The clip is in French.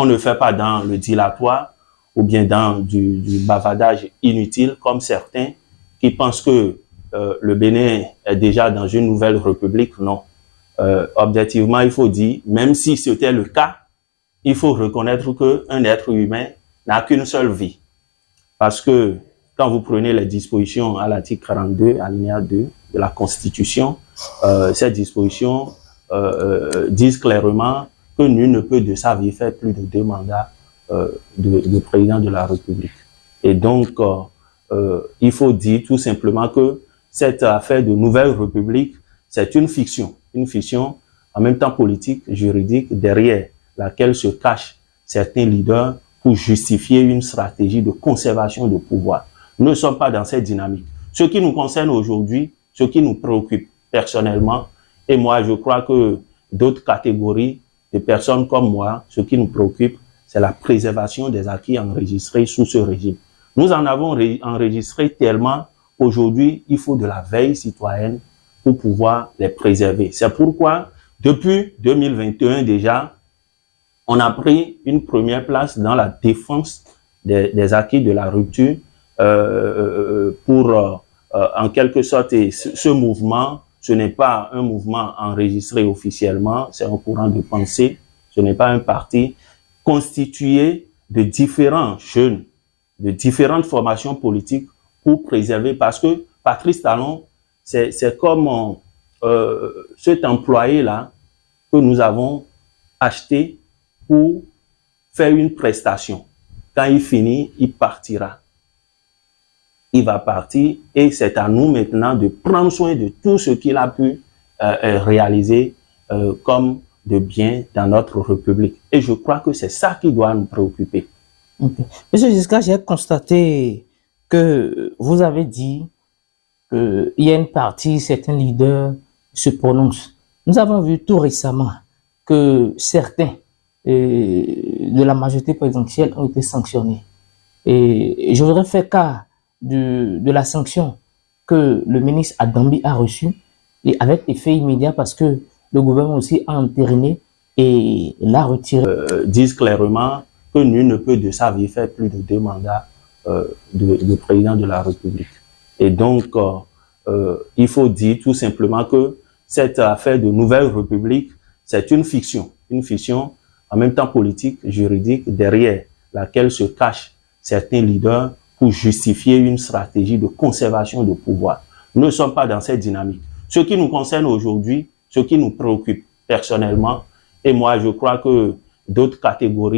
on ne fait pas dans le dilatoire ou bien dans du bavardage inutile comme certains qui pensent que le Bénin est déjà dans une nouvelle république. Non. Objectivement, il faut dire, même si c'était le cas, il faut reconnaître qu'un être humain n'a qu'une seule vie. Parce que quand vous prenez les dispositions à l'article 42, alinéa 2 de la Constitution, ces dispositions disent clairement que nul ne peut de sa vie faire plus de 2 mandats de président de la République. Et donc, il faut dire tout simplement que cette affaire de nouvelle République, c'est une fiction en même temps politique, juridique, derrière laquelle se cachent certains leaders pour justifier une stratégie de conservation de pouvoir. Nous ne sommes pas dans cette dynamique. Ce qui nous concerne aujourd'hui, ce qui nous préoccupe personnellement, et moi je crois que d'autres catégories de personnes comme moi, ce qui nous préoccupe, c'est la préservation des acquis enregistrés sous ce régime. Nous en avons enregistré tellement qu'aujourd'hui, il faut de la veille citoyenne pour pouvoir les préserver. C'est pourquoi, depuis 2021 déjà, on a pris une première place dans la défense des acquis de la rupture pour, en quelque sorte, ce mouvement, ce n'est pas un mouvement enregistré officiellement, c'est un courant de pensée, ce n'est pas un parti constitué de différents jeunes, de différentes formations politiques pour préserver, parce que Patrice Talon, c'est comme cet employé-là que nous avons acheté pour faire une prestation. Quand il finit, il partira. Il va partir et c'est à nous maintenant de prendre soin de tout ce qu'il a pu réaliser comme de bien dans notre République. Et je crois que c'est ça qui doit nous préoccuper. Okay. Monsieur Giscard, j'ai constaté que vous avez dit qu'il y a une partie, certains leaders se prononcent. Nous avons vu tout récemment que certains de la majorité présidentielle ont été sanctionnés. Et je voudrais faire cas de la sanction que le ministre Adambi a reçue et avec effet immédiat parce que le gouvernement aussi a entériné et l'a retiré. Disent clairement que nul ne peut de sa vie faire plus de 2 mandats de président de la République. Et donc, il faut dire tout simplement que cette affaire de nouvelle République, c'est une fiction en même temps politique, juridique, derrière laquelle se cachent certains leaders pour justifier une stratégie de conservation de pouvoir. Nous ne sommes pas dans cette dynamique. Ce qui nous concerne aujourd'hui, ce qui nous préoccupe personnellement, et moi je crois que d'autres catégories